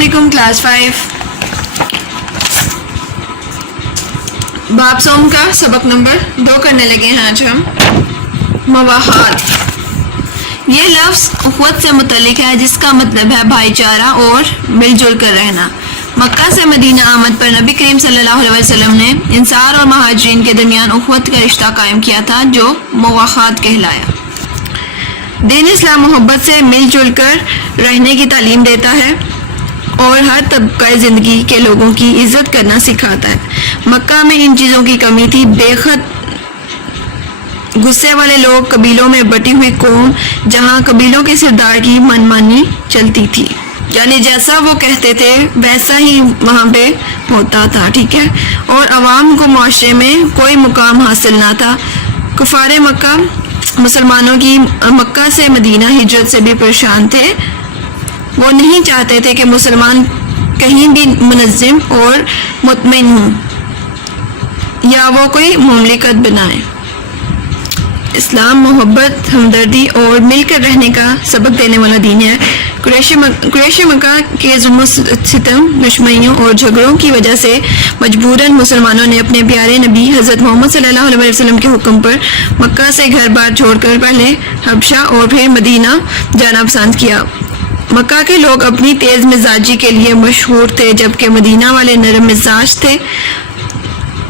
علیکم کلاس 5 باب سوم کا سبق نمبر 2 کرنے لگے ہیں آج ہم. مواحات. یہ لفظ اخوت سے متعلق ہے جس کا مطلب ہے بھائی چارہ اور مل جل کر رہنا. مکہ سے مدینہ آمد پر نبی کریم صلی اللہ علیہ وسلم نے انصار اور مہاجرین کے درمیان اخوت کا رشتہ قائم کیا تھا جو مواحات کہلایا. دین اسلام محبت سے مل جل کر رہنے کی تعلیم دیتا ہے اور ہر طبقہ زندگی کے لوگوں کی عزت کرنا سکھاتا ہے. مکہ میں ان چیزوں کی کمی تھی. بے حد غصے والے لوگ، قبیلوں میں بٹی ہوئی قوم جہاں قبیلوں کے سردار کی من مانی چلتی تھی، یعنی جیسا وہ کہتے تھے ویسا ہی وہاں پہ ہوتا تھا، ٹھیک ہے. اور عوام کو معاشرے میں کوئی مقام حاصل نہ تھا. کفار مکہ مسلمانوں کی مکہ سے مدینہ ہجرت سے بھی پریشان تھے. وہ نہیں چاہتے تھے کہ مسلمان کہیں بھی منظم اور مطمئن ہوں یا وہ کوئی مملکت بنائے. اسلام محبت، ہمدردی اور مل کر رہنے کا سبق دینے والا دین ہے. قریش مکہ کے ظلم و ستم، دشمنیوں اور جھگڑوں کی وجہ سے مجبوراً مسلمانوں نے اپنے پیارے نبی حضرت محمد صلی اللہ علیہ وسلم کے حکم پر مکہ سے گھر بار چھوڑ کر پہلے حبشہ اور پھر مدینہ جانا پسند کیا. مکہ کے لوگ اپنی تیز مزاجی کے لیے مشہور تھے جبکہ مدینہ والے نرم مزاج تھے.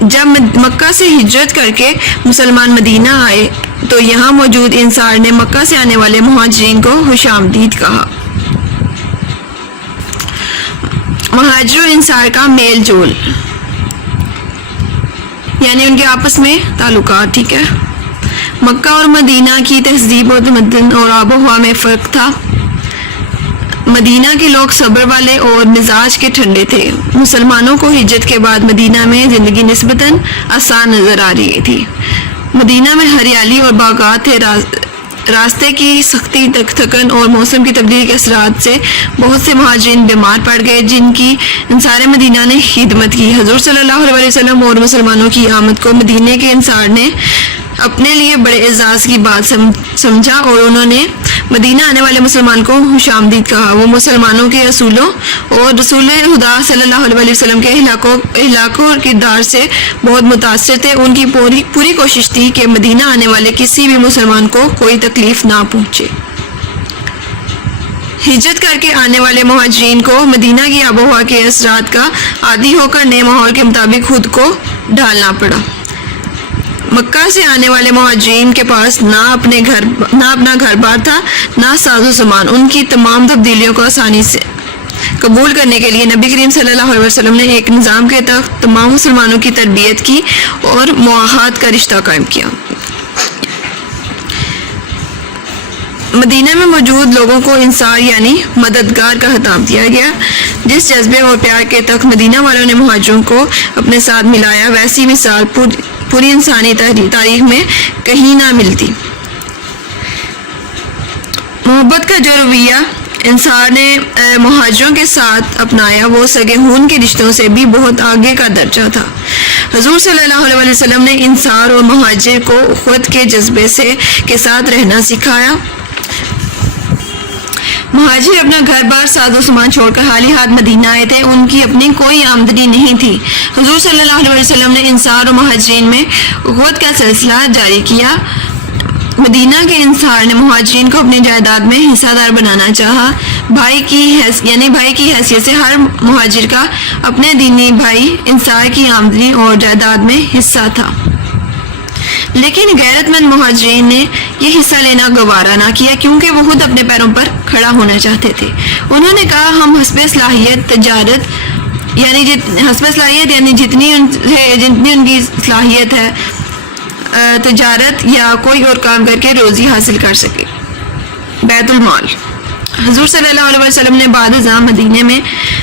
جب مکہ سے ہجرت کر کے مسلمان مدینہ آئے تو یہاں موجود انصار نے مکہ سے آنے والے مہاجرین کو خوش آمدید کہا. مہاجر و انصار کا میل جول یعنی ان کے آپس میں تعلقات، ٹھیک ہے. مکہ اور مدینہ کی تہذیب و تمدن اور آب و ہوا میں فرق تھا. مدینہ کے لوگ صبر والے اور مزاج کے ٹھنڈے تھے. مسلمانوں کو ہجرت کے بعد مدینہ میں زندگی نسبتاً آسان نظر آ رہی تھی. مدینہ میں ہریالی اور باغات تھے. راستے کی سختی، تھکن اور موسم کی تبدیلی کے اثرات سے بہت سے مہاجرین بیمار پڑ گئے جن کی انصار مدینہ نے خدمت کی. حضور صلی اللہ علیہ وسلم اور مسلمانوں کی آمد کو مدینہ کے انصار نے اپنے لیے بڑے اعزاز کی بات سمجھا اور انہوں نے مدینہ آنے والے مسلمان کو خوش آمدید کہا. وہ مسلمانوں کے اصولوں اور رسول خدا صلی اللہ علیہ وسلم کے اخلاق اور کردار سے بہت متاثر تھے. ان کی پوری کوشش تھی کہ مدینہ آنے والے کسی بھی مسلمان کو کوئی تکلیف نہ پہنچے. ہجرت کر کے آنے والے مہاجرین کو مدینہ کی آب و ہوا کے اثرات کا عادی ہو کر نئے ماحول کے مطابق خود کو ڈھالنا پڑا. مکہ سے آنے والے مہاجرین کے پاس نہ اپنا گھر بار تھا، نہ ساز و سامان. ان کی تمام تبدیلیوں کو آسانی سے قبول کرنے کے لیے نبی کریم صلی اللہ علیہ وسلم نے ایک نظام کے تحت تمام مسلمانوں کی تربیت کی اور مواحات کا رشتہ قائم کیا. مدینہ میں موجود لوگوں کو انصار یعنی مددگار کا خطاب دیا گیا. جس جذبے اور پیار کے تحت مدینہ والوں نے مہاجروں کو اپنے ساتھ ملایا، ویسی مثال پوری انسانی تاریخ میں کہیں نہ ملتی. محبت کا جو رویہ انصار نے مہاجروں کے ساتھ اپنایا وہ سگے خون کے رشتوں سے بھی بہت آگے کا درجہ تھا. حضور صلی اللہ علیہ وسلم نے انصار اور مہاجر کو اخوت کے جذبے کے ساتھ رہنا سکھایا. مہاجر اپنا گھر بار ساز و سامان چھوڑ کر خالی ہاتھ مدینہ آئے تھے. ان کی اپنی کوئی آمدنی نہیں تھی. حضور صلی اللہ علیہ وسلم نے انصار اور مہاجرین میں اخوت کا سلسلہ جاری کیا. مدینہ کے انصار نے مہاجرین کو اپنی جائیداد میں حصہ دار بنانا چاہا. بھائی کی حیثیت سے ہر مہاجر کا اپنے دینی بھائی انصار کی آمدنی اور جائیداد میں حصہ تھا. لیکن غیرت مند مہاجرین نے یہ حصہ لینا گوارا نہ کیا کیونکہ وہ خود اپنے پیروں پر کھڑا ہونا چاہتے تھے. انہوں نے کہا ہم حسب صلاحیت یعنی جتنی ان کی صلاحیت ہے تجارت یا کوئی اور کام کر کے روزی حاصل کر سکے. بیت المال. حضور صلی اللہ علیہ وسلم نے بعد ازاں مدینے میں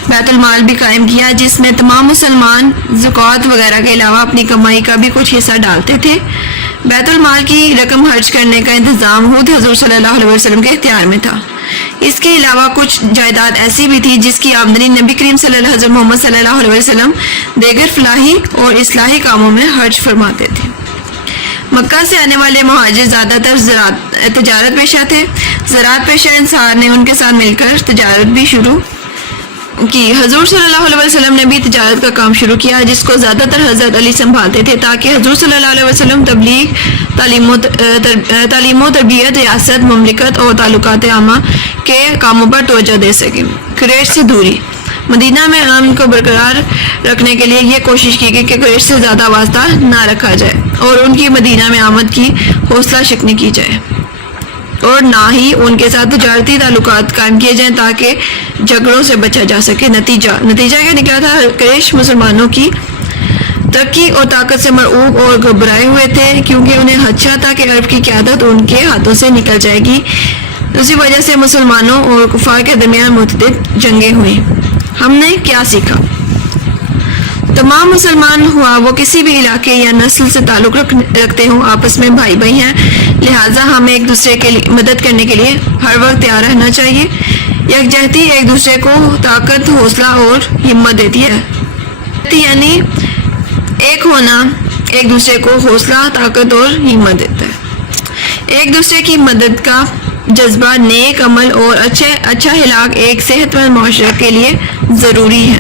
بیت المال بھی قائم کیا جس میں تمام مسلمان زکوٰۃ وغیرہ کے علاوہ اپنی کمائی کا بھی کچھ حصہ ڈالتے تھے. بیت المال کی رقم خرچ کرنے کا انتظام خود حضور صلی اللہ علیہ وسلم کے اختیار میں تھا. اس کے علاوہ کچھ جائیداد ایسی بھی تھی جس کی آمدنی نبی کریم صلی اللہ حضرت محمد صلی اللہ علیہ وسلم دیگر فلاحی اور اصلاحی کاموں میں خرچ فرماتے تھے. مکہ سے آنے والے مہاجر زیادہ تر تجارت پیشہ تھے. زراعت پیشہ انصار نے ان کے ساتھ مل کر تجارت بھی شروع کی حضور صلی اللہ علیہ وسلم نے بھی تجارت کا کام شروع کیا جس کو زیادہ تر حضرت علی سنبھالتے تھے تاکہ حضور صلی اللہ علیہ وسلم تبلیغ، تعلیم و تربیت، ریاست، مملکت اور تعلقات عامہ کے کاموں پر توجہ دے سکیں۔ قریش سے دوری۔ مدینہ میں امن کو برقرار رکھنے کے لیے یہ کوشش کی گئی کہ قریش سے زیادہ واسطہ نہ رکھا جائے اور ان کی مدینہ میں آمد کی حوصلہ شکنی کی جائے اور نہ ہی ان کے ساتھ تجارتی تعلقات قائم کیے جائیں تاکہ جھگڑوں سے بچا جا سکے۔ نتیجہ کیا نکلا تھا؟ قریش مسلمانوں کی ترقی اور طاقت سے مرعوب اور گھبرائے ہوئے تھے کیونکہ انہیں خدشہ تھا کہ عرب کی قیادت ان کے ہاتھوں سے نکل جائے گی۔ اسی وجہ سے مسلمانوں اور کفار کے درمیان متعدد جنگیں ہوئیں۔ ہم نے کیا سیکھا؟ تمام مسلمان ہوا وہ کسی بھی علاقے یا نسل سے تعلق رکھتے ہوں آپس میں بھائی بھائی ہیں، لہٰذا ہمیں ایک دوسرے کے لیے مدد کرنے کے لیے ہر وقت تیار رہنا چاہیے۔ یکجہتی ایک دوسرے کو طاقت، حوصلہ اور ہمت دیتی ہے، یعنی ایک ہونا ایک دوسرے کو حوصلہ، طاقت اور ہمت دیتا ہے۔ ایک دوسرے کی مدد کا جذبہ نیک عمل اور اچھا اخلاق ایک صحت مند معاشرے کے لیے ضروری ہے۔